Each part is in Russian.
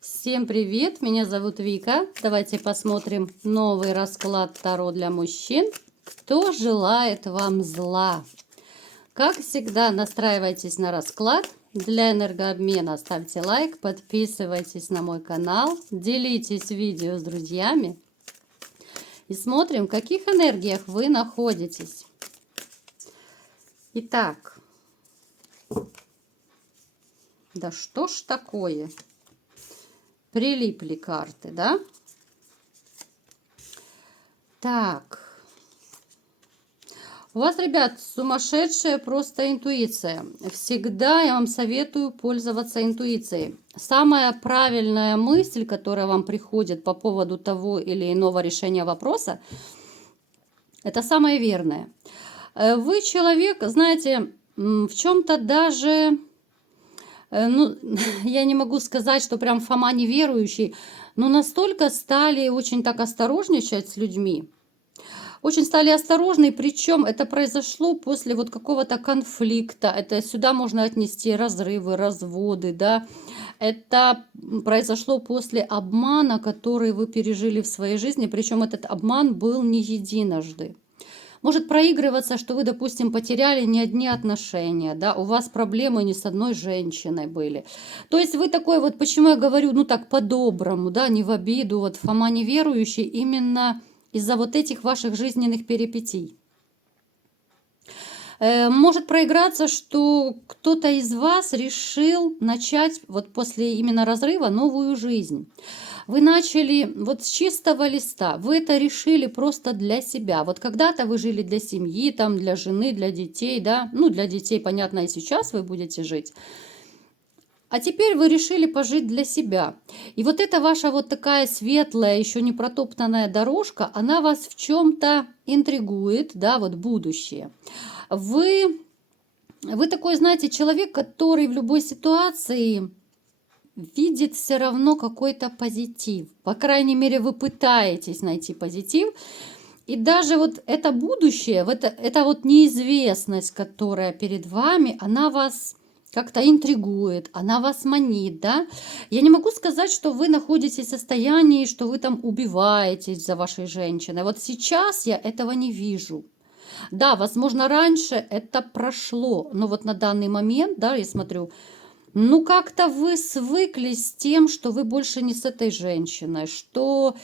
Всем привет, меня зовут Вика. Давайте посмотрим новый расклад Таро для мужчин. Кто желает вам зла? Как всегда, настраивайтесь на расклад. Для энергообмена ставьте лайк, подписывайтесь на мой канал, делитесь видео с друзьями. И смотрим, в каких энергиях вы находитесь. Итак, да что ж такое? Прилипли карты, да? Так. У вас, ребят, сумасшедшая просто интуиция. Всегда я вам советую пользоваться интуицией. Самая правильная мысль, которая вам приходит по поводу того или иного решения вопроса, это самое верное. Вы человек, знаете, в чем-то даже... Ну, я не могу сказать, что прям Фома неверующий, но настолько стали очень так осторожничать с людьми. Очень стали осторожны, причем это произошло после вот какого-то конфликта. Это сюда можно отнести разрывы, разводы, да. Это произошло после обмана, который вы пережили в своей жизни, причем этот обман был не единожды. Может проигрываться, что вы, допустим, потеряли не одни отношения, да, у вас проблемы не с одной женщиной были. То есть вы такой вот, почему я говорю, ну так по-доброму, да, не в обиду, вот Фома неверующий именно из-за вот этих ваших жизненных перипетий. Может проиграться, что кто-то из вас решил начать вот после именно разрыва новую жизнь. Вы начали вот с чистого листа, вы это решили просто для себя. Вот когда-то вы жили для семьи, там, для жены, для детей, да, ну, для детей, понятно, и сейчас вы будете жить. А теперь вы решили пожить для себя. И вот эта ваша вот такая светлая, еще не протоптанная дорожка, она вас в чем-то интригует, да, вот будущее. Вы такой, знаете, человек, который в любой ситуации видит все равно какой-то позитив. По крайней мере, вы пытаетесь найти позитив. И даже вот это будущее, это вот неизвестность, которая перед вами, она вас как-то интригует, она вас манит, да. Я не могу сказать, что вы находитесь в состоянии, что вы там убиваетесь за вашей женщиной. Вот сейчас я этого не вижу. Да, возможно, раньше это прошло, но вот на данный момент, да, я смотрю, ну как-то вы свыклись с тем, что вы больше не с этой женщиной, что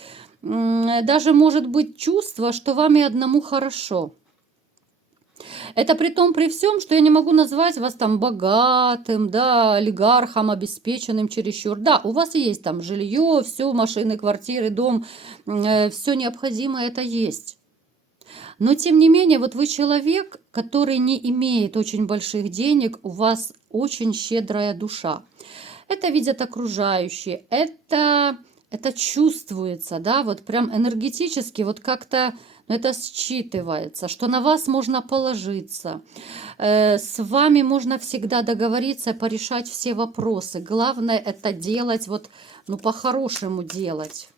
даже может быть чувство, что вам и одному хорошо. Это при том, при всем, что я не могу назвать вас там богатым, да, олигархом, обеспеченным чересчур. Да, у вас есть там жилье, все, машины, квартиры, дом, все необходимое это есть. Но тем не менее, вот вы человек, который не имеет очень больших денег, у вас очень щедрая душа. Это видят окружающие, это чувствуется, да, вот прям энергетически, вот как-то это считывается, что на вас можно положиться, с вами можно всегда договориться, порешать все вопросы. Главное это делать вот, ну, по-хорошему делать.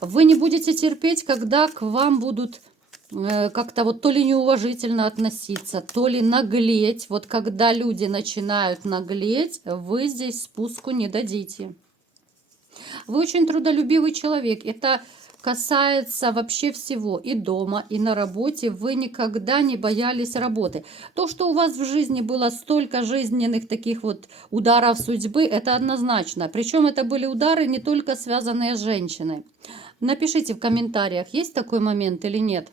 Вы не будете терпеть, когда к вам будут как-то вот то ли неуважительно относиться, то ли наглеть. Вот когда люди начинают наглеть, вы здесь спуску не дадите. Вы очень трудолюбивый человек. Это касается вообще всего. И дома, и на работе. Вы никогда не боялись работы. То, что у вас в жизни было столько жизненных таких вот ударов судьбы, это однозначно. Причем это были удары не только связанные с женщиной. Напишите в комментариях, есть такой момент или нет.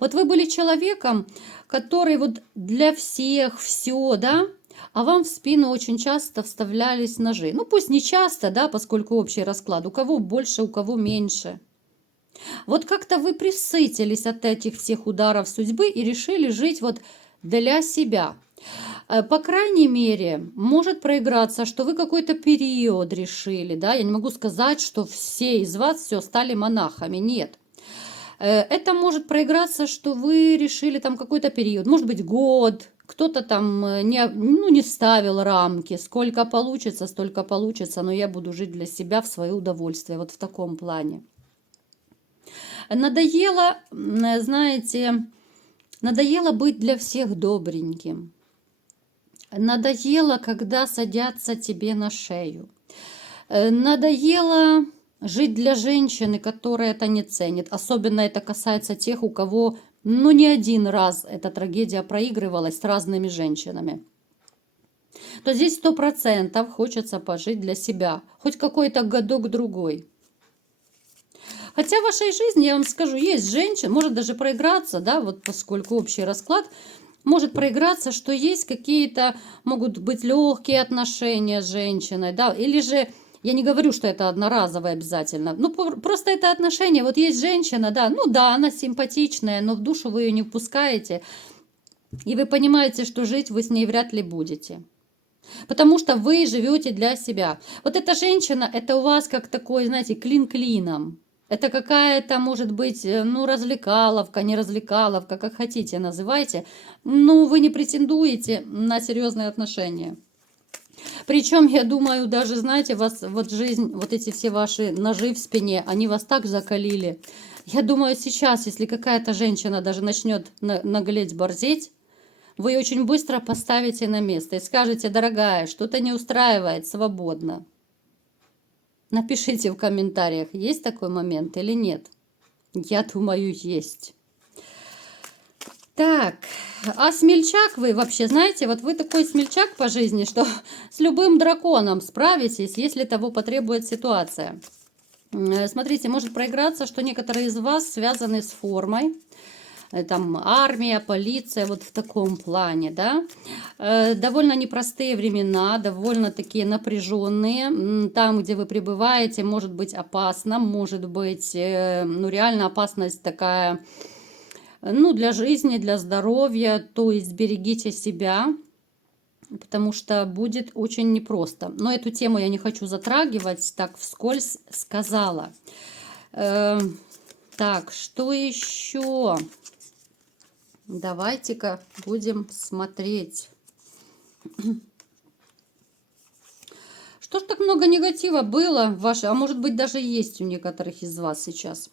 Вот вы были человеком, который вот для всех все, да, а вам в спину очень часто вставлялись ножи. Ну, пусть не часто, да, поскольку общий расклад, у кого больше, у кого меньше. Вот как-то вы присытились от этих всех ударов судьбы и решили жить вот для себя. По крайней мере, может проиграться, что вы какой-то период решили, да, я не могу сказать, что все из вас все стали монахами, нет. Это может проиграться, что вы решили там какой-то период, может быть год, кто-то там не ставил рамки, сколько получится, столько получится, но я буду жить для себя в свое удовольствие, вот в таком плане. Надоело, знаете, надоело быть для всех добреньким. Надоело, когда садятся тебе на шею. Надоело жить для женщины, которая это не ценит. Особенно это касается тех, у кого, ну, не один раз эта трагедия проигрывалась с разными женщинами. То здесь 100% хочется пожить для себя. Хоть какой-то годок-другой. Хотя в вашей жизни, я вам скажу, есть женщина, может даже проиграться, да, вот поскольку общий расклад, может проиграться, что есть какие-то, могут быть легкие отношения с женщиной, да, или же, я не говорю, что это одноразовое обязательно, ну, просто это отношения, вот есть женщина, да, ну да, она симпатичная, но в душу вы ее не впускаете, и вы понимаете, что жить вы с ней вряд ли будете. Потому что вы живете для себя. Вот эта женщина, это у вас как такой, знаете, клин клином. Это какая-то, может быть, ну, развлекаловка, не развлекаловка, как хотите называйте. Ну, вы не претендуете на серьезные отношения. Причем, я думаю, даже, знаете, вас вот жизнь, вот эти все ваши ножи в спине, они вас так закалили. Я думаю, сейчас, если какая-то женщина даже начнет наглеть, борзеть, вы очень быстро поставите на место и скажете: дорогая, что-то не устраивает, свободно. Напишите в комментариях, есть такой момент или нет. Я думаю, есть. Так, а смельчак вы вообще, знаете, вот вы такой смельчак по жизни, что с любым драконом справитесь, если того потребует ситуация. Смотрите, может проиграться, что некоторые из вас связаны с формой. Там армия, полиция, вот в таком плане, да. Довольно непростые времена, довольно такие напряженные. Там, где вы пребываете, может быть опасно, может быть, ну, реально опасность такая, ну, для жизни, для здоровья, то есть берегите себя, потому что будет очень непросто. Но эту тему я не хочу затрагивать, так вскользь сказала. Так, что еще? Давайте-ка будем смотреть. Что ж так много негатива было в вашей, а может быть даже есть у некоторых из вас сейчас.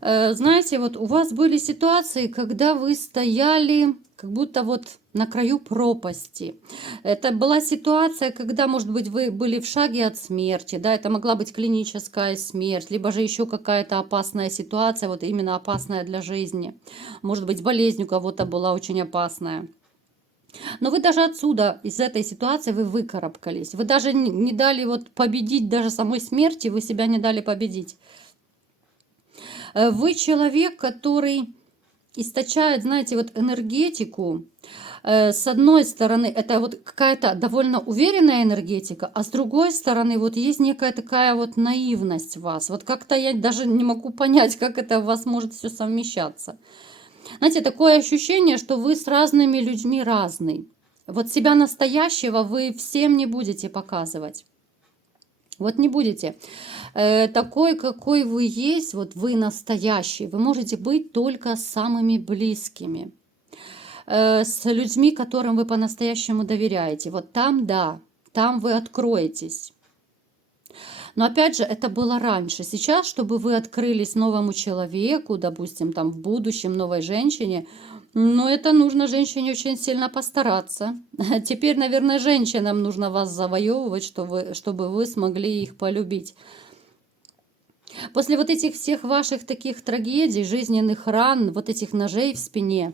Знаете, вот у вас были ситуации, когда вы стояли как будто вот на краю пропасти. Это была ситуация, когда, может быть, вы были в шаге от смерти, да, это могла быть клиническая смерть, либо же еще какая-то опасная ситуация, вот именно опасная для жизни. Может быть, болезнь у кого-то была очень опасная. Но вы даже отсюда, из этой ситуации, вы выкарабкались. Вы даже не дали вот победить даже самой смерти, вы себя не дали победить. Вы человек, который источает, знаете, вот энергетику. С одной стороны, это вот какая-то довольно уверенная энергетика, а с другой стороны, вот есть некая такая вот наивность в вас. Вот как-то я даже не могу понять, как это у вас может все совмещаться. Знаете, такое ощущение, что вы с разными людьми разный. Вот себя настоящего вы всем не будете показывать. Вот не будете. Такой, какой вы есть, вот вы настоящий, вы можете быть только с самыми близкими, с людьми, которым вы по-настоящему доверяете. Вот там, да, там вы откроетесь. Но опять же, это было раньше. Сейчас, чтобы вы открылись новому человеку, допустим, там в будущем новой женщине, но это нужно женщине очень сильно постараться. Теперь, наверное, женщинам нужно вас завоевывать, чтобы вы смогли их полюбить. После вот этих всех ваших таких трагедий, жизненных ран, вот этих ножей в спине,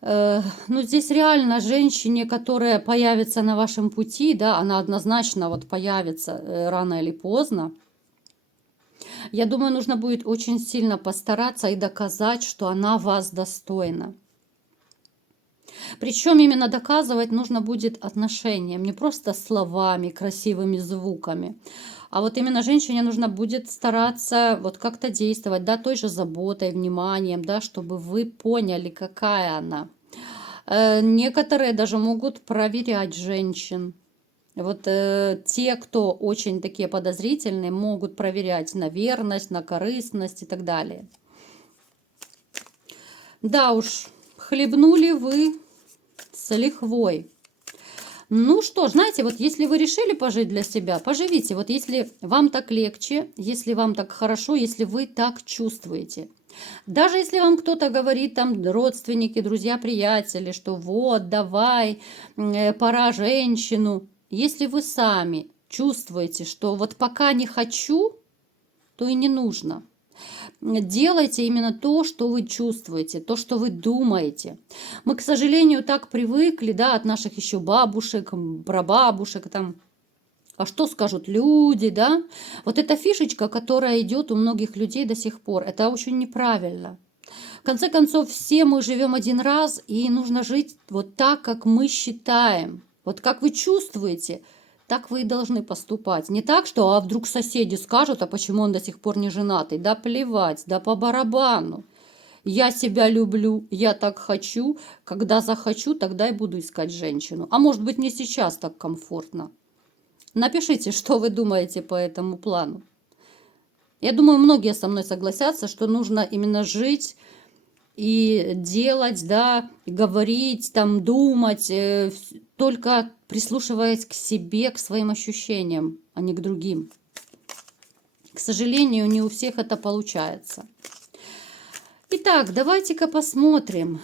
ну здесь реально женщине, которая появится на вашем пути, да, она однозначно вот появится рано или поздно. Я думаю, нужно будет очень сильно постараться и доказать, что она вас достойна. Причем именно доказывать нужно будет отношением, не просто словами, красивыми звуками. А вот именно женщине нужно будет стараться вот как-то действовать, да, той же заботой, вниманием, да, чтобы вы поняли, какая она. Некоторые даже могут проверять женщин. Вот те, кто очень такие подозрительные, могут проверять на верность, на корыстность и так далее. Да уж, хлебнули вы с лихвой. Ну что ж, знаете, вот если вы решили пожить для себя, поживите. Вот если вам так легче, если вам так хорошо, если вы так чувствуете. Даже если вам кто-то говорит, там, родственники, друзья, приятели, что вот, давай, пора женщину. Если вы сами чувствуете, что вот пока не хочу, то и не нужно. Делайте именно то, что вы чувствуете, то, что вы думаете. Мы, к сожалению, так привыкли, да, от наших еще бабушек, прабабушек, там, а что скажут люди, да? Вот эта фишечка, которая идет у многих людей до сих пор, это очень неправильно. В конце концов, все мы живем один раз, и нужно жить вот так, как мы считаем. Вот как вы чувствуете, так вы и должны поступать. Не так, что а вдруг соседи скажут, а почему он до сих пор не женатый. Да плевать, да по барабану. Я себя люблю, я так хочу. Когда захочу, тогда и буду искать женщину. А может быть, мне сейчас так комфортно. Напишите, что вы думаете по этому плану. Я думаю, многие со мной согласятся, что нужно именно жить и делать, да, и говорить, там, думать, только прислушиваясь к себе, к своим ощущениям, а не к другим. К сожалению, не у всех это получается. Итак, давайте-ка посмотрим,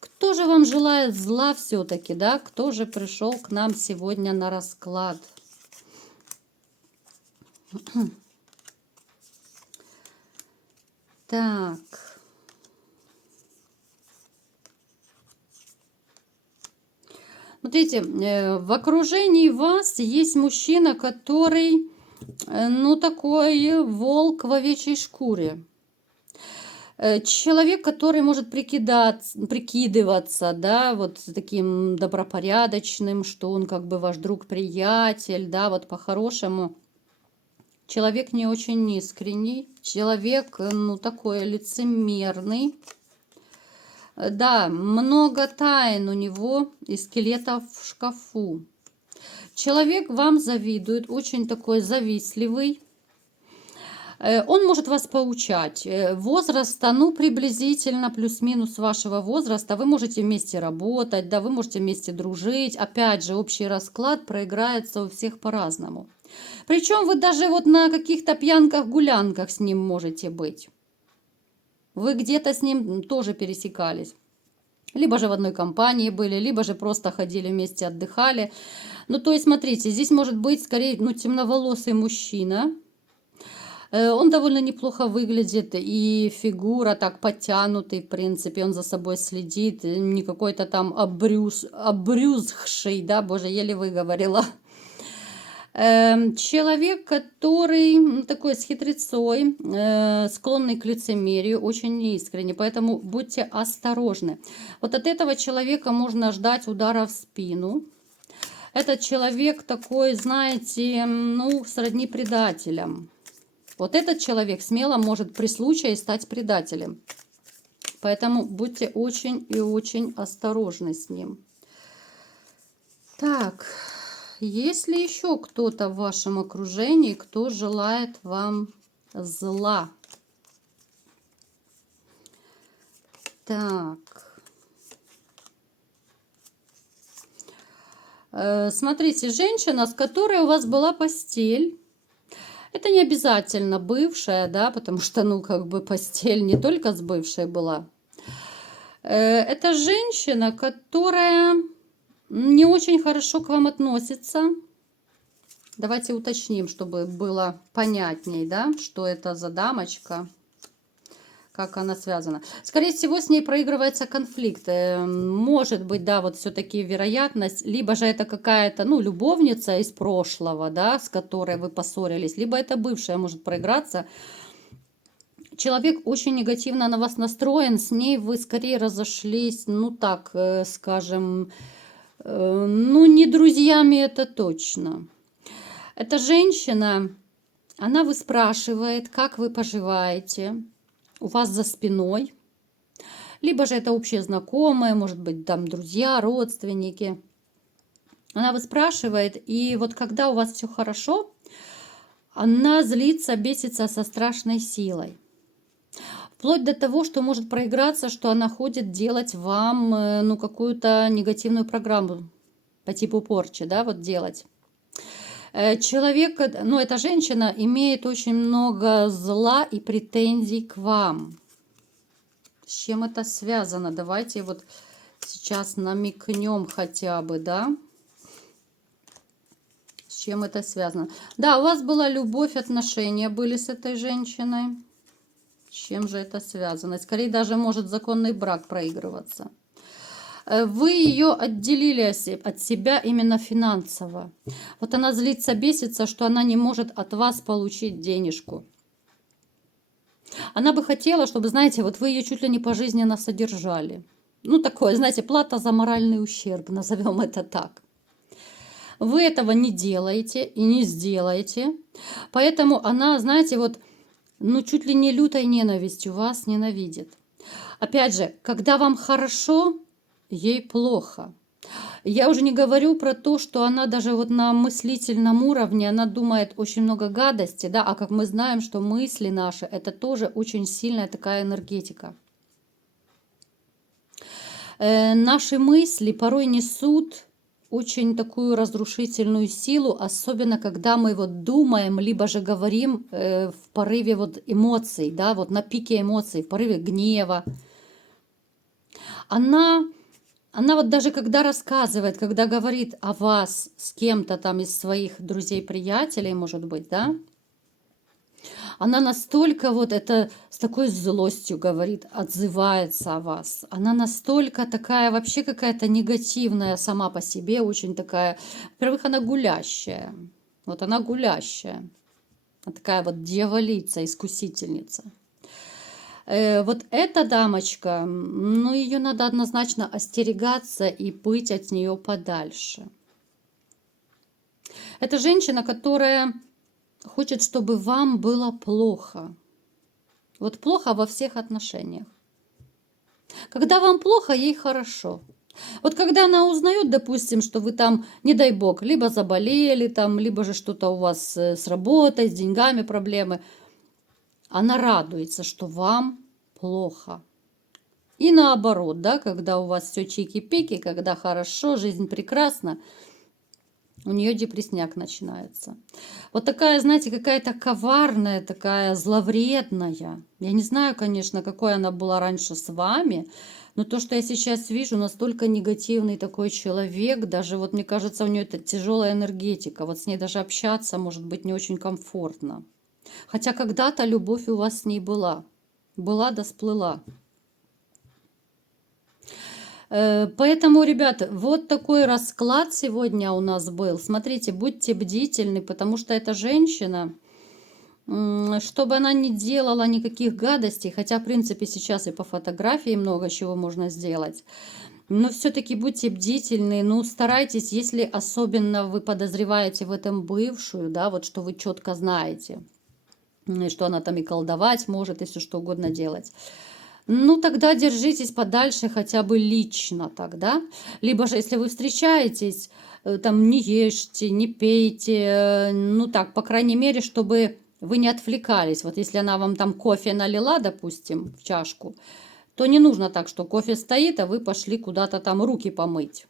кто же вам желает зла все-таки, да, кто же пришел к нам сегодня на расклад. Так. Смотрите, в окружении вас есть мужчина, который, ну, такой волк в овечьей шкуре. Человек, который может прикидываться, да, вот таким добропорядочным, что он как бы ваш друг-приятель, да, вот по-хорошему. Человек не очень искренний, человек, ну, такой лицемерный. Да, много тайн у него и скелетов в шкафу. Человек вам завидует, очень такой завистливый. Он может вас поучать. Возраста, ну, приблизительно плюс-минус вашего возраста. Вы можете вместе работать, да, вы можете вместе дружить. Опять же, общий расклад проиграется у всех по-разному. Причем вы даже вот на каких-то пьянках-гулянках с ним можете быть. Вы где-то с ним тоже пересекались. Либо же в одной компании были, либо же просто ходили вместе, отдыхали. Ну, то есть, смотрите, здесь может быть скорее, ну, темноволосый мужчина. Он довольно неплохо выглядит, и фигура так подтянутый, в принципе, он за собой следит, не какой-то там обрюзгший, да, боже, еле выговорила. Человек, который такой с хитрецой, склонный к лицемерию, очень неискренне, поэтому будьте осторожны. Вот от этого человека можно ждать удара в спину. Этот человек такой, знаете, ну, сродни предателям. Вот этот человек смело может при случае стать предателем. Поэтому будьте очень и очень осторожны с ним. Так, есть ли еще кто-то в вашем окружении, кто желает вам зла? Так. Смотрите, женщина, с которой у вас была постель. Это не обязательно бывшая, да, потому что, ну, как бы постель не только с бывшей была. Это женщина, которая не очень хорошо к вам относится. Давайте уточним, чтобы было понятней, да, что это за дамочка, как она связана. Скорее всего, с ней проигрывается конфликт. Может быть, да, вот все-таки вероятность, либо же это какая-то, ну, любовница из прошлого, да, с которой вы поссорились, либо это бывшая может проиграться. Человек очень негативно на вас настроен, с ней вы скорее разошлись, ну, так, скажем, ну, не друзьями, это точно. Эта женщина, она выспрашивает, как вы поживаете, у вас за спиной. Либо же это общие знакомые, может быть, там друзья, родственники. Она выспрашивает, и вот когда у вас все хорошо, она злится, бесится со страшной силой. Вплоть до того, что может проиграться, что она ходит делать вам, ну, какую-то негативную программу по типу порчи, да, вот делать. Человек, ну, эта женщина имеет очень много зла и претензий к вам. С чем это связано? Давайте вот сейчас намекнем хотя бы, да? С чем это связано? Да, у вас была любовь, отношения были с этой женщиной. С чем же это связано? Скорее даже может законный брак проигрываться. Вы ее отделили от себя именно финансово. Вот она злится, бесится, что она не может от вас получить денежку. Она бы хотела, чтобы, знаете, вот вы ее чуть ли не пожизненно содержали. Ну, такое, знаете, плата за моральный ущерб, назовем это так. Вы этого не делаете и не сделаете. Поэтому она, знаете, вот, ну, чуть ли не лютой ненавистью вас ненавидит. Опять же, когда вам хорошо, ей плохо. Я уже не говорю про то, что она даже вот на мыслительном уровне, она думает очень много гадости, да, а как мы знаем, что мысли наши, это тоже очень сильная такая энергетика. Наши мысли порой несут очень такую разрушительную силу, особенно когда мы вот думаем, либо же говорим в порыве вот эмоций, да, вот на пике эмоций, в порыве гнева. Она вот даже когда рассказывает, когда говорит о вас с кем-то там из своих друзей-приятелей, может быть, да, она настолько вот это с такой злостью говорит, отзывается о вас. Она настолько такая вообще какая-то негативная сама по себе, очень такая, во-первых, она гулящая. Вот она гулящая. Она такая вот дьяволица, искусительница. Вот эта дамочка, ну, ее надо однозначно остерегаться и быть от нее подальше. Это женщина, которая хочет, чтобы вам было плохо. Вот плохо во всех отношениях. Когда вам плохо, ей хорошо. Вот когда она узнает, допустим, что вы там, не дай бог, либо заболели, там, либо же что-то у вас с работой, с деньгами проблемы, она радуется, что вам плохо. И наоборот, да, когда у вас все чики-пики, когда хорошо, жизнь прекрасна, у нее депрессняк начинается. Вот такая, знаете, какая-то коварная, такая зловредная. Я не знаю, конечно, какой она была раньше с вами, но то, что я сейчас вижу, настолько негативный такой человек, даже вот мне кажется, у нее это тяжелая энергетика. Вот с ней даже общаться может быть не очень комфортно. Хотя когда-то любовь у вас с ней была. Была да сплыла. Поэтому, ребята, вот такой расклад сегодня у нас был. Смотрите, будьте бдительны, потому что эта женщина, чтобы она не делала никаких гадостей, хотя, в принципе, сейчас и по фотографии много чего можно сделать, но все-таки будьте бдительны, ну, старайтесь, если особенно вы подозреваете в этом бывшую, да, вот что вы четко знаете, что она там и колдовать может, и все что угодно делать. Ну, тогда держитесь подальше хотя бы лично тогда. Либо же, если вы встречаетесь, там не ешьте, не пейте. Ну так, по крайней мере, чтобы вы не отвлекались. Вот если она вам там кофе налила, допустим, в чашку, то не нужно так, что кофе стоит, а вы пошли куда-то там руки помыть.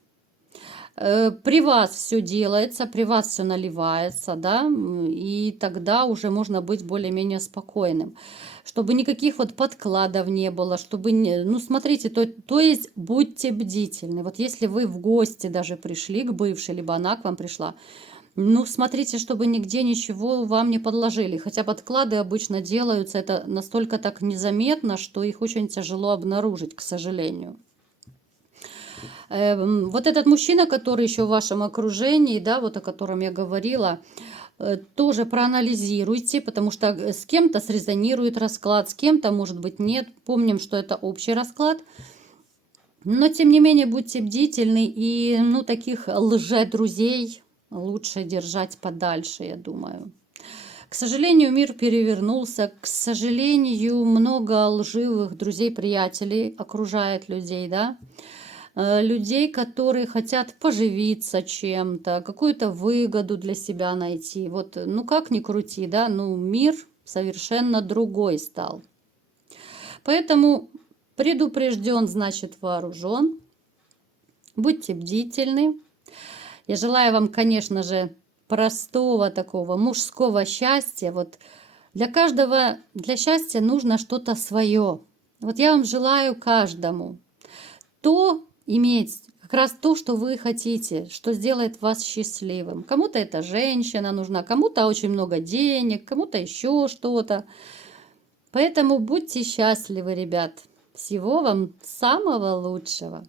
При вас все делается, при вас все наливается, да, и тогда уже можно быть более-менее спокойным. Чтобы никаких вот подкладов не было, чтобы, ну, смотрите, то есть будьте бдительны. Вот если вы в гости даже пришли к бывшей, либо она к вам пришла, ну, смотрите, чтобы нигде ничего вам не подложили. Хотя подклады обычно делаются, это настолько так незаметно, что их очень тяжело обнаружить, к сожалению. Вот этот мужчина, который еще в вашем окружении, да, вот о котором я говорила, тоже проанализируйте, потому что с кем-то срезонирует расклад, с кем-то, может быть, нет. Помним, что это общий расклад. Но, тем не менее, будьте бдительны и, ну, таких лже-друзей лучше держать подальше, я думаю. К сожалению, мир перевернулся. К сожалению, много лживых друзей-приятелей окружает людей, да. Людей, которые хотят поживиться чем-то, какую-то выгоду для себя найти. Вот, ну как ни крути, да, ну мир совершенно другой стал. Поэтому предупрежден, значит вооружен. Будьте бдительны. Я желаю вам, конечно же, простого такого мужского счастья. Вот для каждого, для счастья нужно что-то свое. Вот я вам желаю каждому то иметь как раз то, что вы хотите, что сделает вас счастливым. Кому-то это женщина нужна, кому-то очень много денег, кому-то еще что-то. Поэтому будьте счастливы, ребят. Всего вам самого лучшего.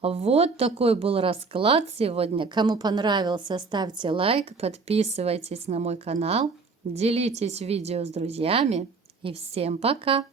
Вот такой был расклад сегодня. Кому понравился, ставьте лайк, подписывайтесь на мой канал, делитесь видео с друзьями. И всем пока!